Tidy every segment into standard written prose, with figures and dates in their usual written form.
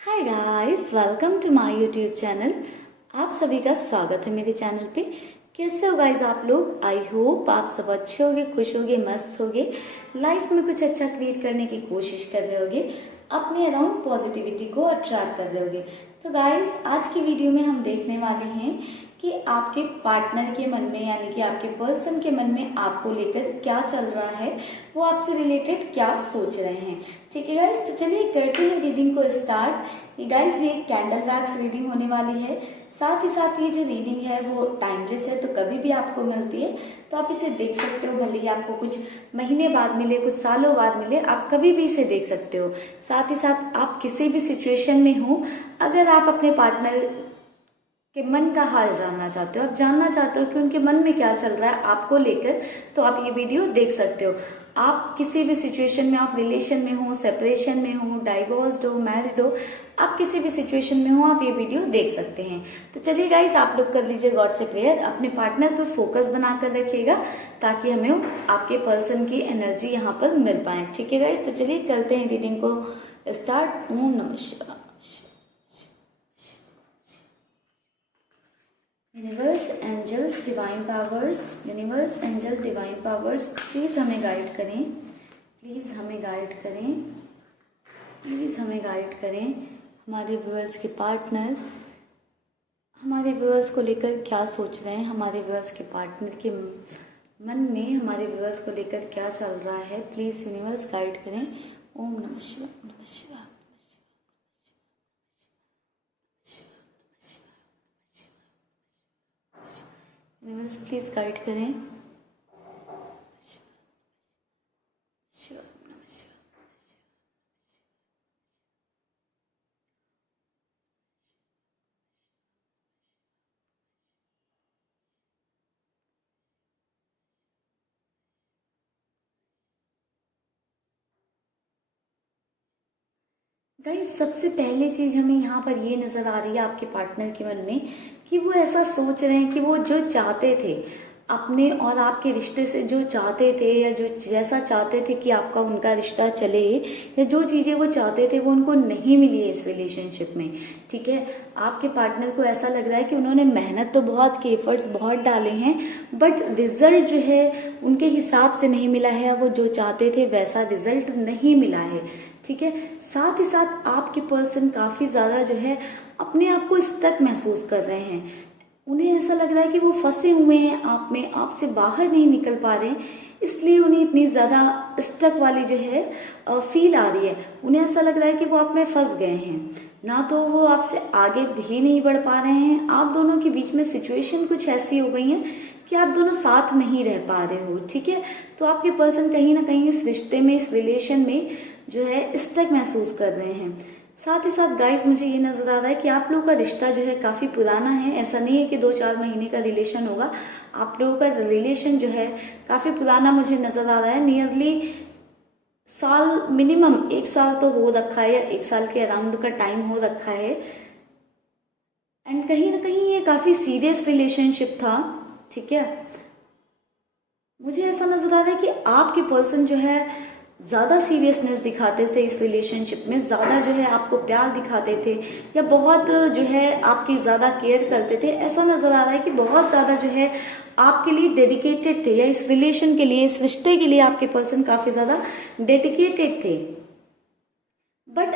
Hi guys, welcome to my YouTube channel. आप सभी का स्वागत है मेरे चैनल पे। कैसे हो गाइस आप लोग? आई होप आप सब अच्छे होगे, खुश होगे, मस्त होगे, लाइफ में कुछ अच्छा क्रिएट करने की कोशिश कर रहे होगे, अपने अराउंड पॉजिटिविटी को अट्रैक्ट कर रहे होगे। तो गाइस आज की वीडियो में हम देखने वाले हैं कि आपके पार्टनर के मन में यानी कि आपके पर्सन के मन में आपको लेकर क्या चल रहा है, वो आपसे रिलेटेड क्या सोच रहे हैं। ठीक है गाइस, तो चलिए करते हैं रीडिंग को स्टार्ट। गाइस ये कैंडल वैक्स रीडिंग होने वाली है, साथ ही साथ ये जो रीडिंग है वो टाइमलेस है, तो कभी भी आपको मिलती है तो आप इसे देख सकते हो। भले ही आपको कुछ महीने बाद मिले, कुछ सालों बाद मिले, आप कभी भी इसे देख सकते हो। साथ ही साथ आप किसी भी सिचुएशन में हो, अगर आप अपने पार्टनर के मन का हाल जानना चाहते हो, आप जानना चाहते हो कि उनके मन में क्या चल रहा है आपको लेकर, तो आप ये वीडियो देख सकते हो। आप किसी भी सिचुएशन में, आप रिलेशन में हो, सेपरेशन में हो, डाइवोर्स्ड हो, मैरिड हो, आप किसी भी सिचुएशन में हो, आप ये वीडियो देख सकते हैं। तो चलिए गाइस, आप लोग कर लीजिए गॉड से प्रेयर, अपने पार्टनर पर फोकस बनाकर रखिएगा ताकि हमें आपके पर्सन की एनर्जी यहाँ पर मिल पाए। ठीक है गाइस, तो चलिए करते हैं रीडिंग को स्टार्ट। ओम नमः शिवाय। Universe, angels, divine powers, universe, angel, divine powers, please हमें गाइड करें, प्लीज़ हमें गाइड करें, प्लीज़ हमें गाइड करें। हमारे व्यूअर्स के पार्टनर हमारे व्यूअर्स को लेकर क्या सोच रहे हैं, हमारे व्यूअर्स के पार्टनर के मन में हमारे व्यूअर्स को लेकर क्या चल रहा है, प्लीज़ यूनिवर्स गाइड करें। ओम नमः शिवाय, नमः शिवाय। यूनिवर्स प्लीज गाइड करें। गाइस सबसे पहली चीज हमें यहाँ पर ये नजर आ रही है आपके पार्टनर के मन में कि वो ऐसा सोच रहे हैं कि वो जो चाहते थे अपने और आपके रिश्ते से, जो चाहते थे या जो जैसा चाहते थे कि आपका उनका रिश्ता चले, या जो चीज़ें वो चाहते थे वो उनको नहीं मिली है इस रिलेशनशिप में। ठीक है, आपके पार्टनर को ऐसा लग रहा है कि उन्होंने मेहनत तो बहुत की, एफर्ट्स बहुत डाले हैं, बट रिजल्ट जो है उनके हिसाब से नहीं मिला है, वो जो चाहते थे वैसा रिजल्ट नहीं मिला है। ठीक है, साथ ही साथ आपके पर्सन काफ़ी ज़्यादा जो है अपने आप को स्टक महसूस कर रहे हैं। उन्हें ऐसा लग रहा है कि वो फंसे हुए हैं आप में, आपसे बाहर नहीं निकल पा रहे हैं, इसलिए उन्हें इतनी ज़्यादा स्टक वाली जो है फील आ रही है। उन्हें ऐसा लग रहा है कि वो आप में फंस गए हैं, ना तो वो आपसे आगे भी नहीं बढ़ पा रहे हैं, आप दोनों के बीच में सिचुएशन कुछ ऐसी हो गई है कि आप दोनों साथ नहीं रह पा रहे हो। ठीक है, तो आपके पर्सन कहीं ना कहीं इस रिश्ते में, इस रिलेशन में जो है स्टक महसूस कर रहे हैं। साथ ही साथ गाइस मुझे ये नजर आ रहा है कि आप लोगों का रिश्ता जो है काफी पुराना है। ऐसा नहीं है कि 2-4 महीने का रिलेशन होगा, आप लोगों का रिलेशन जो है काफी पुराना मुझे नजर आ रहा है। नियरली साल, मिनिमम 1 साल तो हो रखा है, या 1 साल के अराउंड का टाइम हो रखा है। एंड कहीं ना कहीं ये काफी सीरियस रिलेशनशिप था। ठीक है, मुझे ऐसा नजर आ रहा है कि आपके पर्सन जो है ज़्यादा सीरियसनेस दिखाते थे इस रिलेशनशिप में, ज़्यादा जो है आपको प्यार दिखाते थे, या बहुत जो है आपकी ज़्यादा केयर करते थे। ऐसा नज़र आ रहा है कि बहुत ज़्यादा जो है आपके लिए डेडिकेटेड थे, या इस रिलेशन के लिए, इस रिश्ते के लिए आपके पर्सन काफ़ी ज़्यादा डेडिकेटेड थे। बट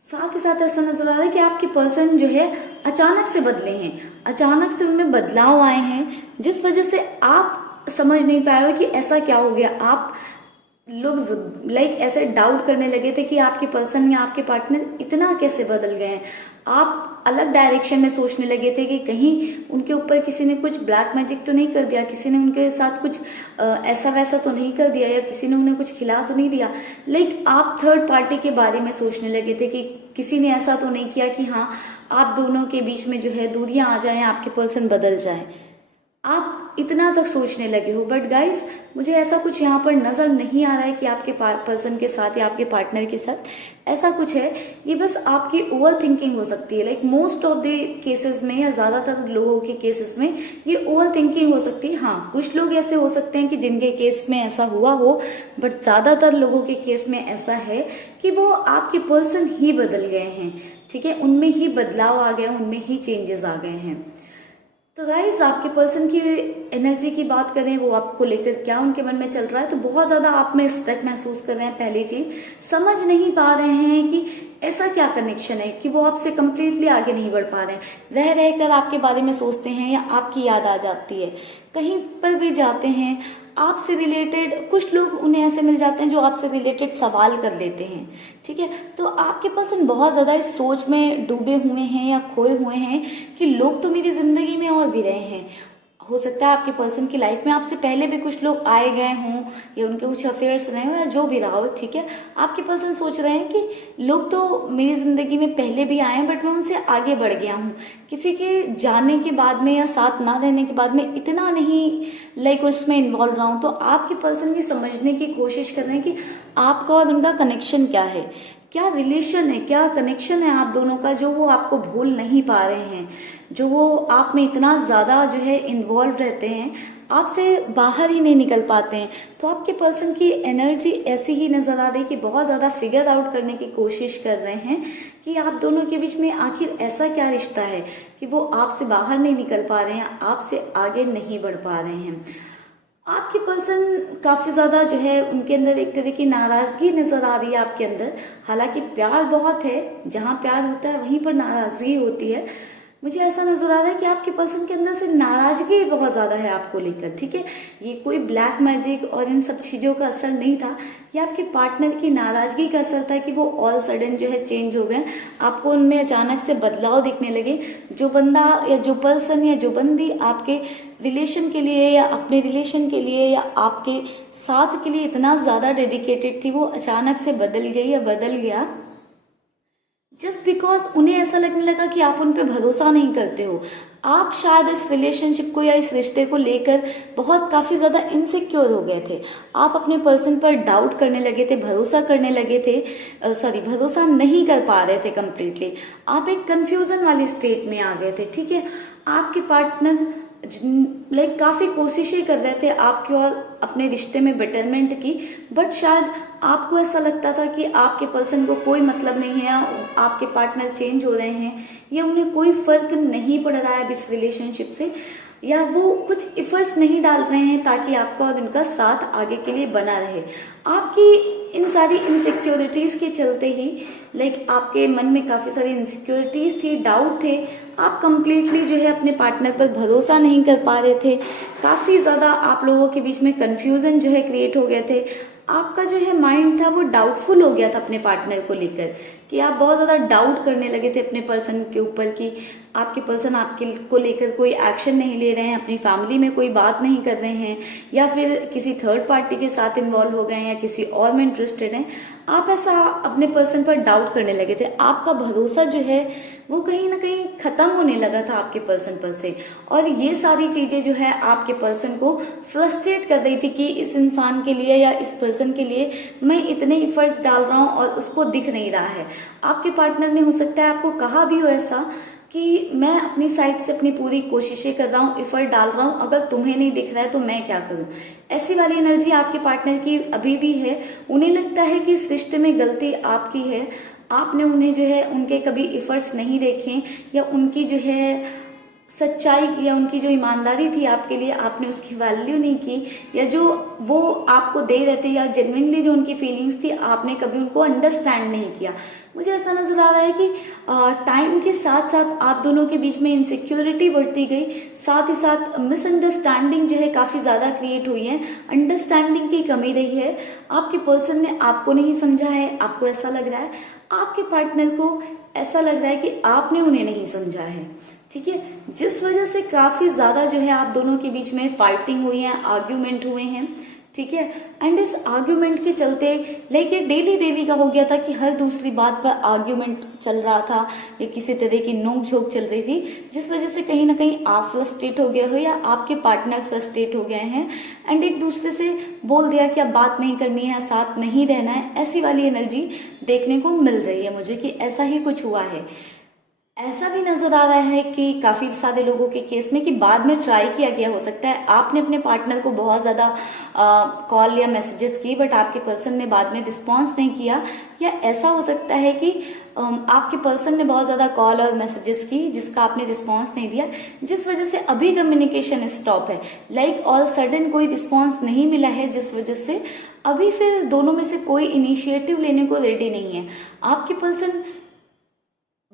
साथ ही साथ ऐसा नजर आ रहा है कि आपके पर्सन जो है अचानक से बदले हैं, अचानक से उनमें बदलाव आए हैं, जिस वजह से आप समझ नहीं पाए हो कि ऐसा क्या हो गया। आप लोग ऐसे डाउट करने लगे थे कि आपके पर्सन या आपके पार्टनर इतना कैसे बदल गए हैं। आप अलग डायरेक्शन में सोचने लगे थे कि कहीं उनके ऊपर किसी ने कुछ ब्लैक मैजिक तो नहीं कर दिया, किसी ने उनके साथ कुछ ऐसा वैसा तो नहीं कर दिया, या किसी ने उन्हें कुछ खिला तो नहीं दिया। आप थर्ड पार्टी के बारे में सोचने लगे थे कि किसी ने ऐसा तो नहीं किया कि हाँ आप दोनों के बीच में जो है दूरियां आ जाए, आपके पर्सन बदल जाए। आप आप इतना तक सोचने लगे हो। बट गाइस, मुझे ऐसा कुछ यहाँ पर नज़र नहीं आ रहा है कि आपके पर्सन के साथ या आपके पार्टनर के साथ ऐसा कुछ है। ये बस आपकी ओवर थिंकिंग हो सकती है। Like most of the cases में या ज़्यादातर लोगों के केसेस में ये ओवर थिंकिंग हो सकती है। हाँ, कुछ लोग ऐसे हो सकते हैं कि जिनके केस में ऐसा हुआ हो, बट ज़्यादातर लोगों के केस में ऐसा है कि वो आपके पर्सन ही बदल गए हैं। ठीक है, उनमें ही बदलाव आ गया, उनमें ही चेंजेस आ गए हैं। तो गाइज, आपके पर्सन की एनर्जी की बात करें, वो आपको लेकर क्या उनके मन में चल रहा है, तो बहुत ज़्यादा आप में स्टक महसूस कर रहे हैं। पहली चीज़, समझ नहीं पा रहे हैं कि ऐसा क्या कनेक्शन है कि वो आपसे कंप्लीटली आगे नहीं बढ़ पा रहे हैं। रह रह कर आपके बारे में सोचते हैं या आपकी याद आ जाती है। कहीं पर भी जाते हैं आपसे रिलेटेड, कुछ लोग उन्हें ऐसे मिल जाते हैं जो आपसे रिलेटेड सवाल कर लेते हैं। ठीक है, तो आपके पर्सन बहुत ज़्यादा इस सोच में डूबे हुए हैं या खोए हुए हैं कि लोग तो मेरी ज़िंदगी में और भी रहे हैं। हो सकता है आपके पर्सन की लाइफ में आपसे पहले भी कुछ लोग आए गए हों या उनके कुछ अफेयर्स रहे हों या जो भी रहा हो। ठीक है, आपके पर्सन सोच रहे हैं कि लोग तो मेरी ज़िंदगी में पहले भी आए हैं, बट मैं उनसे आगे बढ़ गया हूँ। किसी के जाने के बाद में या साथ ना रहने के बाद में इतना नहीं लाइक उसमें इन्वॉल्व रहा हूँ। तो आपके पर्सन की समझने की कोशिश कर रहे हैं कि आपका और उनका कनेक्शन क्या है, क्या रिलेशन है, क्या कनेक्शन है आप दोनों का, जो वो आपको भूल नहीं पा रहे हैं, जो वो आप में इतना ज़्यादा जो है इन्वॉल्व रहते हैं, आपसे बाहर ही नहीं निकल पाते हैं। तो आपके पर्सन की एनर्जी ऐसी ही नज़र आ रही कि बहुत ज़्यादा फिगर आउट करने की कोशिश कर रहे हैं कि आप दोनों के बीच में आखिर ऐसा क्या रिश्ता है कि वो आपसे बाहर नहीं निकल पा रहे हैं, आपसे आगे नहीं बढ़ पा रहे हैं। आपके पर्सन काफ़ी ज़्यादा जो है उनके अंदर एक तरह की नाराज़गी नज़र आ रही है आपके अंदर। हालांकि प्यार बहुत है, जहाँ प्यार होता है वहीं पर नाराज़गी होती है। मुझे ऐसा नजर आ रहा है कि आपके पर्सन के अंदर से नाराजगी बहुत ज्यादा है आपको लेकर। ठीक है, ये कोई ब्लैक मैजिक और इन सब चीजों का असर नहीं था, ये आपके पार्टनर की नाराजगी का असर था कि वो ऑल सडन जो है चेंज हो गए। आपको उनमें अचानक से बदलाव दिखने लगे। जो बंदा या जो पर्सन या जो बंदी आपके रिलेशन के लिए या अपने रिलेशन के लिए या आपके साथ के लिए इतना ज्यादा डेडिकेटेड थी, वो अचानक से बदल गई या बदल गया जस्ट बिकॉज उन्हें ऐसा लगने लगा कि आप उन पर भरोसा नहीं करते हो। आप शायद इस रिलेशनशिप को या इस रिश्ते को लेकर बहुत काफ़ी ज़्यादा इनसिक्योर हो गए थे। आप अपने पर्सन पर डाउट करने लगे थे, भरोसा करने लगे थे, भरोसा नहीं कर पा रहे थे कंप्लीटली। आप एक कंफ्यूजन वाली स्टेट में आ गए थे। ठीक है, आपके पार्टनर लाइक काफ़ी कोशिशें कर रहे थे आपकी और अपने रिश्ते में बेटरमेंट की, बट शायद आपको ऐसा लगता था कि आपके पर्सन को कोई मतलब नहीं है, आपके पार्टनर चेंज हो रहे हैं या उन्हें कोई फर्क नहीं पड़ रहा है इस रिलेशनशिप से, या वो कुछ एफर्ट्स नहीं डाल रहे हैं ताकि आपका और उनका साथ आगे के लिए बना रहे। आपकी इन सारी इनसिक्योरिटीज़ के चलते ही लाइक आपके मन में काफ़ी सारी इनसिक्योरिटीज़ थी, डाउट थे, आप कंप्लीटली जो है अपने पार्टनर पर भरोसा नहीं कर पा रहे थे। काफ़ी ज़्यादा आप लोगों के बीच में कन्फ्यूज़न जो है क्रिएट हो गए थे। आपका जो है माइंड था वो डाउटफुल हो गया था अपने पार्टनर को लेकर, कि आप बहुत ज़्यादा डाउट करने लगे थे अपने पर्सन के ऊपर कि आपके पर्सन आपके को लेकर कोई एक्शन नहीं ले रहे हैं, अपनी फैमिली में कोई बात नहीं कर रहे हैं, या फिर किसी थर्ड पार्टी के साथ इन्वॉल्व हो गए हैं या किसी और में इंटरेस्टेड हैं। आप ऐसा अपने पर्सन पर डाउट करने लगे थे। आपका भरोसा जो है वो कहीं ना कहीं खत्म होने लगा था आपके पर्सन पर से, और ये सारी चीजें जो है आपके पर्सन को फ्रस्ट्रेट कर रही थी कि इस इंसान के लिए या इस पर्सन के लिए मैं इतने एफर्ट्स डाल रहा हूँ और उसको दिख नहीं रहा है। आपके पार्टनर ने हो सकता है आपको कहा भी हो ऐसा कि मैं अपनी साइड से अपनी पूरी कोशिशें कर रहा हूँ, एफर्ट डाल रहा हूँ, अगर तुम्हें नहीं दिख रहा है तो मैं क्या करूँ। ऐसी वाली एनर्जी आपके पार्टनर की अभी भी है। उन्हें लगता है कि इस रिश्ते में गलती आपकी है, आपने उन्हें जो है उनके कभी एफर्ट्स नहीं देखे, या उनकी जो है सच्चाई की या उनकी जो ईमानदारी थी आपके लिए आपने उसकी वैल्यू नहीं की, या जो वो आपको दे रहे थे या जेन्युइनली जो उनकी फीलिंग्स थी आपने कभी उनको अंडरस्टैंड नहीं किया। मुझे ऐसा नजर आ रहा है कि टाइम के साथ साथ आप दोनों के बीच में इनसिक्योरिटी बढ़ती गई, साथ ही साथ मिसअंडरस्टैंडिंग जो है काफ़ी ज़्यादा क्रिएट हुई है, अंडरस्टैंडिंग की कमी रही है। आपके पर्सन ने आपको नहीं समझा है, आपको ऐसा लग रहा है, आपके पार्टनर को ऐसा लग रहा है कि आपने उन्हें नहीं समझा है। ठीक है, जिस वजह से काफ़ी ज़्यादा जो है आप दोनों के बीच में फाइटिंग हुई है, आर्ग्यूमेंट हुए हैं, ठीक है। एंड इस आर्ग्यूमेंट के चलते लाइक ये डेली डेली का हो गया था कि हर दूसरी बात पर आर्ग्यूमेंट चल रहा था या किसी तरह की नोक झोंक चल रही थी, जिस वजह से कहीं ना कहीं आप फ्रस्ट्रेट हो गए हो या आपके पार्टनर फ्रस्ट्रेट हो गए हैं एंड एक दूसरे से बोल दिया कि अब बात नहीं करनी है, साथ नहीं रहना है। ऐसी वाली एनर्जी देखने को मिल रही है मुझे कि ऐसा ही कुछ हुआ है। ऐसा भी नजर आ रहा है कि काफी सारे लोगों के केस में कि बाद में ट्राई किया गया, हो सकता है आपने अपने पार्टनर को बहुत ज्यादा कॉल या मैसेजेस की बट आपके पर्सन ने बाद में रिस्पॉन्स नहीं किया, या ऐसा हो सकता है कि आपके पर्सन ने बहुत ज्यादा कॉल और मैसेजेस की जिसका आपने रिस्पॉन्स नहीं दिया, जिस वजह से अभी कम्युनिकेशन स्टॉप है। लाइक ऑल सडन कोई रिस्पॉन्स नहीं मिला है, जिस वजह से अभी फिर दोनों में से कोई इनिशिएटिव लेने को रेडी नहीं है। आपके पर्सन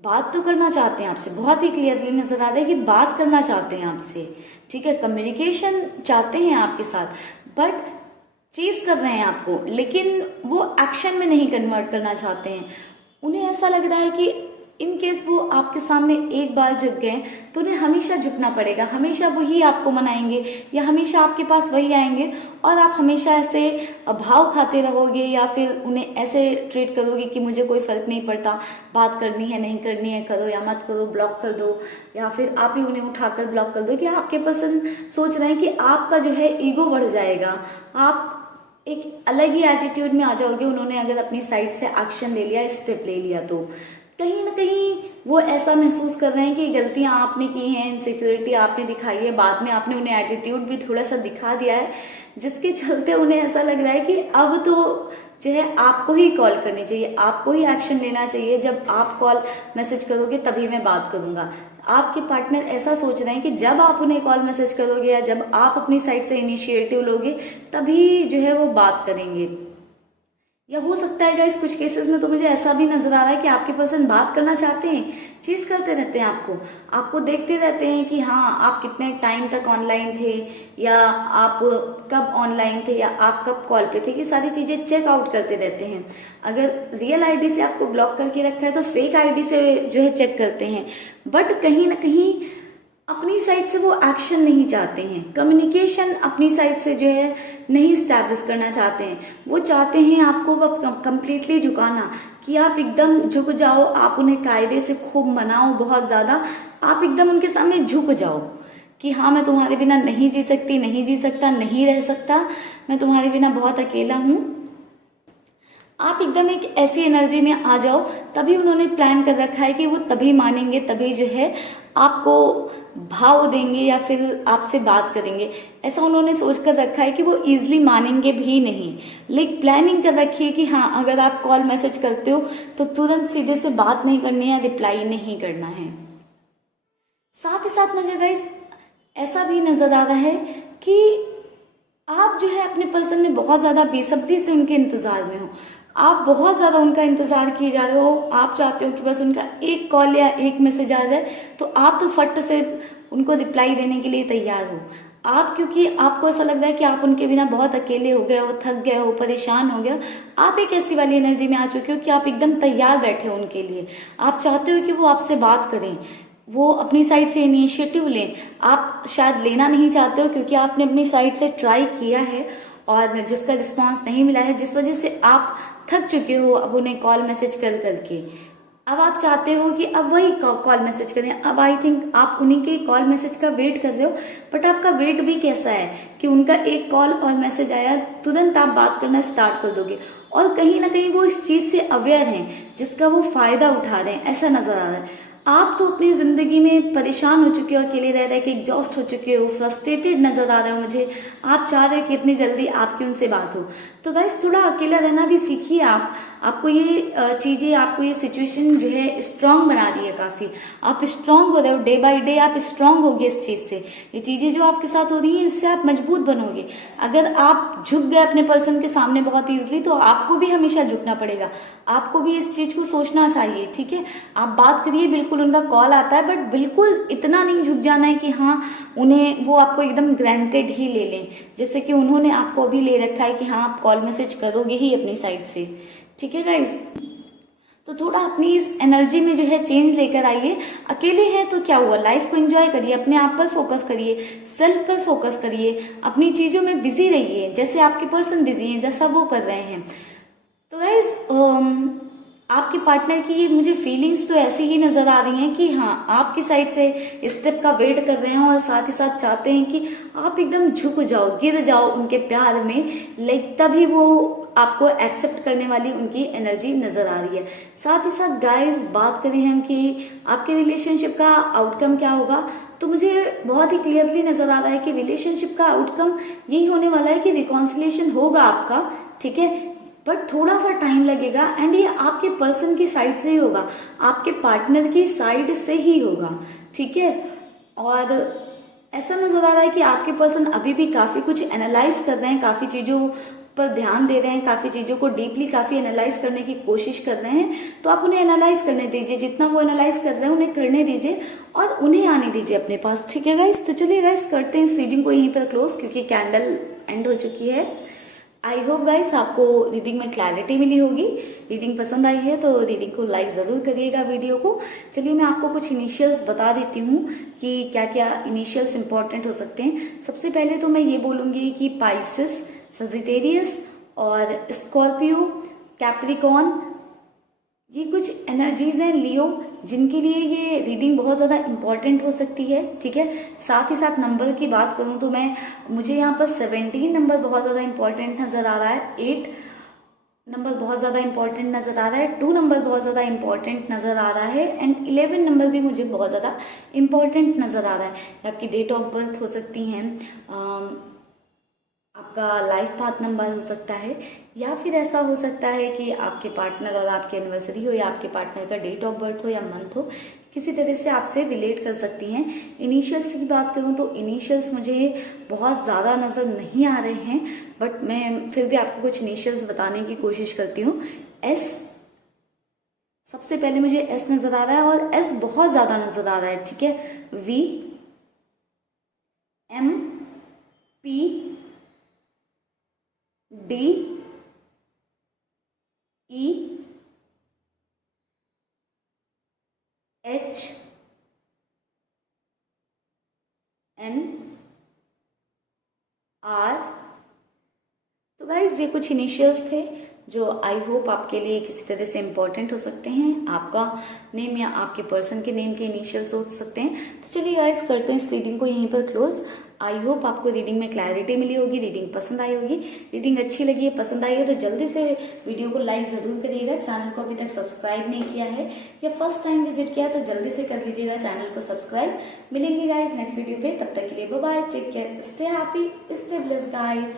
बात तो करना चाहते हैं आपसे, बहुत ही क्लियरली नजर आ रहा है कि बात करना चाहते हैं आपसे, ठीक है, कम्युनिकेशन चाहते हैं आपके साथ, बट चीज कर रहे हैं आपको, लेकिन वो एक्शन में नहीं कन्वर्ट करना चाहते हैं। उन्हें ऐसा लग रहा है कि इन केस वो आपके सामने एक बार झुक गए तो उन्हें हमेशा झुकना पड़ेगा, हमेशा वही आपको मनाएंगे या हमेशा आपके पास वही आएंगे और आप हमेशा ऐसे भाव खाते रहोगे या फिर उन्हें ऐसे ट्रीट करोगे कि मुझे कोई फर्क नहीं पड़ता, बात करनी है नहीं करनी है करो या मत करो, ब्लॉक कर दो, या फिर आप ही उन्हें उठाकर ब्लॉक कर दो। कि आपके पर्सन सोच रहे हैं कि आपका जो है ईगो बढ़ जाएगा, आप एक अलग ही एटीट्यूड में आ जाओगे। उन्होंने अगर अपनी साइड से एक्शन ले लिया, स्टेप ले लिया, तो कहीं ना कहीं वो ऐसा महसूस कर रहे हैं कि गलतियां आपने की हैं, इनसिक्योरिटी आपने दिखाई है, बाद में आपने उन्हें एटीट्यूड भी थोड़ा सा दिखा दिया है, जिसके चलते उन्हें ऐसा लग रहा है कि अब तो जो है आपको ही कॉल करनी चाहिए, आपको ही एक्शन लेना चाहिए। जब आप कॉल मैसेज करोगे तभी मैं बात करूंगा। आपके पार्टनर ऐसा सोच रहे हैं कि जब आप उन्हें कॉल मैसेज करोगे या जब आप अपनी साइड से इनिशिएटिव लोगे तभी जो है वो बात करेंगे। या हो सकता है गाइस कुछ केसेस में तो मुझे ऐसा भी नजर आ रहा है कि आपके पर्सन बात करना चाहते हैं, चीज करते रहते हैं, आपको देखते रहते हैं कि हाँ आप कितने टाइम तक ऑनलाइन थे या आप कब ऑनलाइन थे या आप कब कॉल पे थे, कि सारी चीजें चेक आउट करते रहते हैं। अगर रियल आईडी से आपको ब्लॉक करके रखा है तो फेक आईडी से जो है चेक करते हैं, बट कहीं ना कहीं अपनी साइड से वो एक्शन नहीं चाहते हैं, कम्युनिकेशन अपनी साइड से जो है नहीं स्टैब्लिश करना चाहते हैं। वो चाहते हैं आपको कंप्लीटली झुकाना, कि आप एकदम झुक जाओ, आप उन्हें कायदे से खूब मनाओ, बहुत ज्यादा आप एकदम उनके सामने झुक जाओ कि हाँ मैं तुम्हारे बिना नहीं जी सकती, नहीं जी सकता, नहीं रह सकता, मैं तुम्हारे बिना बहुत अकेला हूं। आप एकदम एक ऐसी एनर्जी में आ जाओ, तभी उन्होंने प्लान कर रखा है कि वो तभी मानेंगे, तभी जो है आपको भाव देंगे या फिर आपसे बात करेंगे। ऐसा उन्होंने सोच कर रखा है कि वो इजीली मानेंगे भी नहीं, लेकिन प्लानिंग कर रखी है कि हाँ अगर आप कॉल मैसेज करते हो तो तुरंत सीधे से बात नहीं करनी है, रिप्लाई नहीं करना है। साथ ही साथ मुझे गाइस ऐसा भी नजर आ रहा है कि आप जो है अपने पर्सन में बहुत ज्यादा बेसब्री से उनके इंतजार में हो, आप बहुत ज्यादा उनका इंतजार किए जा रहे हो। आप चाहते हो कि बस उनका एक कॉल या एक मैसेज आ जाए तो आप तो फट से उनको रिप्लाई देने के लिए तैयार हो। आप क्योंकि आपको ऐसा लगता है कि आप उनके बिना बहुत अकेले हो गए हो, थक गए हो, परेशान हो गए हो, आप एक ऐसी वाली एनर्जी में आ चुके हो कि आप एकदम तैयार बैठे हो उनके लिए। आप चाहते हो कि वो आपसे बात करें, वो अपनी साइड से इनिशिएटिव लें। आप शायद लेना नहीं चाहते हो क्योंकि आपने अपनी साइड से ट्राई किया है और जिसका रिस्पांस नहीं मिला है, जिस वजह से आप थक चुके हो अब उन्हें कॉल मैसेज कर करके। अब आप चाहते हो कि अब वही कॉल मैसेज करें। अब आई थिंक आप उन्हीं के कॉल मैसेज का वेट कर रहे हो, बट आपका वेट भी कैसा है कि उनका एक कॉल और मैसेज आया तुरंत आप बात करना स्टार्ट कर दोगे, और कहीं ना कहीं वो इस चीज से अवेयर हैं जिसका वो फायदा उठा रहे हैं, ऐसा नजर आ रहा है। आप तो अपनी जिंदगी में परेशान हो चुके हो, अकेले रह रहे कि एग्जॉस्ट हो चुके हो, फ्रस्ट्रेटेड नजर आ रहे हो मुझे। आप चाह रहे हो कि इतनी जल्दी आपकी उनसे बात हो। तो गाइस थोड़ा अकेला रहना भी सीखिए आप। आपको ये चीजें, आपको ये सिचुएशन जो है स्ट्रांग बना रही है काफी। आप स्ट्रांग हो रहे हो, डे बाय डे आप स्ट्रांग होगे इस चीज से। ये चीजें जो आपके साथ हो रही हैं इससे आप मजबूत बनोगे। अगर आप झुक गए अपने पर्सन के सामने बहुत ईजिली तो आपको भी हमेशा झुकना पड़ेगा। आपको भी इस चीज को सोचना चाहिए, ठीक है। आप बात करिए, बिल्कुल उनका कॉल आता है, बट बिल्कुल इतना नहीं झुक जाना है कि हाँ उन्हें वो आपको एकदम ग्रांटेड ही ले लें, जैसे कि उन्होंने आपको अभी ले रखा है कि हाँ आप कॉल मैसेज करोगे ही अपनी साइड से, ठीक है गाइस। तो थोड़ा अपनी इस एनर्जी में जो है चेंज लेकर आइए। अकेले हैं तो क्या हुआ, लाइफ को एंजॉय करिए, अपने आप पर फोकस करिए, सेल्फ पर फोकस करिए, अपनी चीजों में बिजी रहिए, जैसे आपके पर्सन बिजी हैं, जैसा वो कर रहे हैं। तो गाइस आपके पार्टनर की ये मुझे फीलिंग्स तो ऐसी ही नजर आ रही हैं कि हाँ, आपकी साइड से स्टेप का वेट कर रहे हैं और साथ ही साथ चाहते हैं कि आप एकदम झुक जाओ, गिर जाओ उनके प्यार में, लाइक तभी वो आपको एक्सेप्ट करने वाली उनकी एनर्जी नजर आ रही है। साथ ही साथ गाइस बात करें हम कि आपके रिलेशनशिप का आउटकम क्या होगा, तो मुझे बहुत ही क्लियरली नजर आ रहा है कि रिलेशनशिप का आउटकम यही होने वाला है कि रिकॉन्सिलिएशन होगा आपका, ठीक है, बट थोड़ा सा टाइम लगेगा एंड ये आपके पर्सन की साइड से ही होगा, आपके पार्टनर की साइड से ही होगा, ठीक है। और ऐसा नजर आ रहा है कि आपके पर्सन अभी भी काफी कुछ एनालाइज कर रहे हैं, काफी चीजों पर ध्यान दे रहे हैं, काफी चीजों को डीपली काफी एनालाइज करने की कोशिश कर रहे हैं। तो आप उन्हें एनालाइज करने दीजिए, जितना वो एनालाइज कर रहे हैं उन्हें करने दीजिए और उन्हें आने दीजिए अपने पास, ठीक है गाइस। तो चलिए गाइस करते हैं इस रीडिंग को यहीं पर क्लोज, क्योंकि कैंडल एंड हो चुकी है। आई होप गाइस आपको रीडिंग में क्लैरिटी मिली होगी। रीडिंग पसंद आई है तो रीडिंग को लाइक ज़रूर करिएगा वीडियो को। चलिए मैं आपको कुछ इनिशियल्स बता देती हूँ कि क्या क्या इनिशियल्स इंपॉर्टेंट हो सकते हैं। सबसे पहले तो मैं ये बोलूँगी कि पाइसेस, सजिटेरियस और स्कॉर्पियो, कैप्रिकॉन, ये कुछ एनर्जीज हैं लियो, जिनके लिए ये रीडिंग बहुत ज़्यादा इंपॉर्टेंट हो सकती है, ठीक है। साथ ही साथ नंबर की बात करूँ तो मुझे यहाँ पर 17 नंबर बहुत ज़्यादा इंपॉर्टेंट नज़र आ रहा है, 8 नंबर बहुत ज़्यादा इंपॉर्टेंट नज़र आ रहा है, 2 नंबर बहुत ज़्यादा इंपॉर्टेंट नज़र आ रहा है एंड 11 नंबर भी मुझे बहुत ज़्यादा इंपॉर्टेंट नज़र आ रहा है। आपकी डेट ऑफ बर्थ हो सकती हैं, आपका लाइफ पाथ नंबर हो सकता है, या फिर ऐसा हो सकता है कि आपके पार्टनर और आपकी एनिवर्सरी हो, या आपके पार्टनर का डेट ऑफ बर्थ हो या मंथ हो, किसी तरह से आपसे रिलेट कर सकती हैं। इनिशियल्स की बात करूं तो इनिशियल्स मुझे बहुत ज़्यादा नज़र नहीं आ रहे हैं, बट मैं फिर भी आपको कुछ इनिशियल्स बताने की कोशिश करती हूँ। एस, सबसे पहले मुझे एस नज़र आ रहा है और एस बहुत ज़्यादा नज़र आ रहा है, ठीक है। V, M, P, D, E, H, N, R. तो गाइज ये कुछ इनिशियल्स थे जो आई होप आपके लिए किसी तरह से इम्पोर्टेंट हो सकते हैं। आपका नेम या आपके पर्सन के नेम के इनिशियल्स हो सकते हैं। तो चलिए गाइस करते हैं इस रीडिंग को यहीं पर क्लोज। आई होप आपको रीडिंग में क्लैरिटी मिली होगी, रीडिंग पसंद आई होगी। रीडिंग अच्छी लगी है, पसंद आई है तो जल्दी से वीडियो को लाइक ज़रूर करिएगा। चैनल को अभी तक सब्सक्राइब नहीं किया है या फर्स्ट टाइम विजिट किया तो जल्दी से कर लीजिएगा चैनल को सब्सक्राइब। मिलेंगे गाइज नेक्स्ट वीडियो पे, तब तक के लिए bye bye, take care, stay happy, stay blessed guys.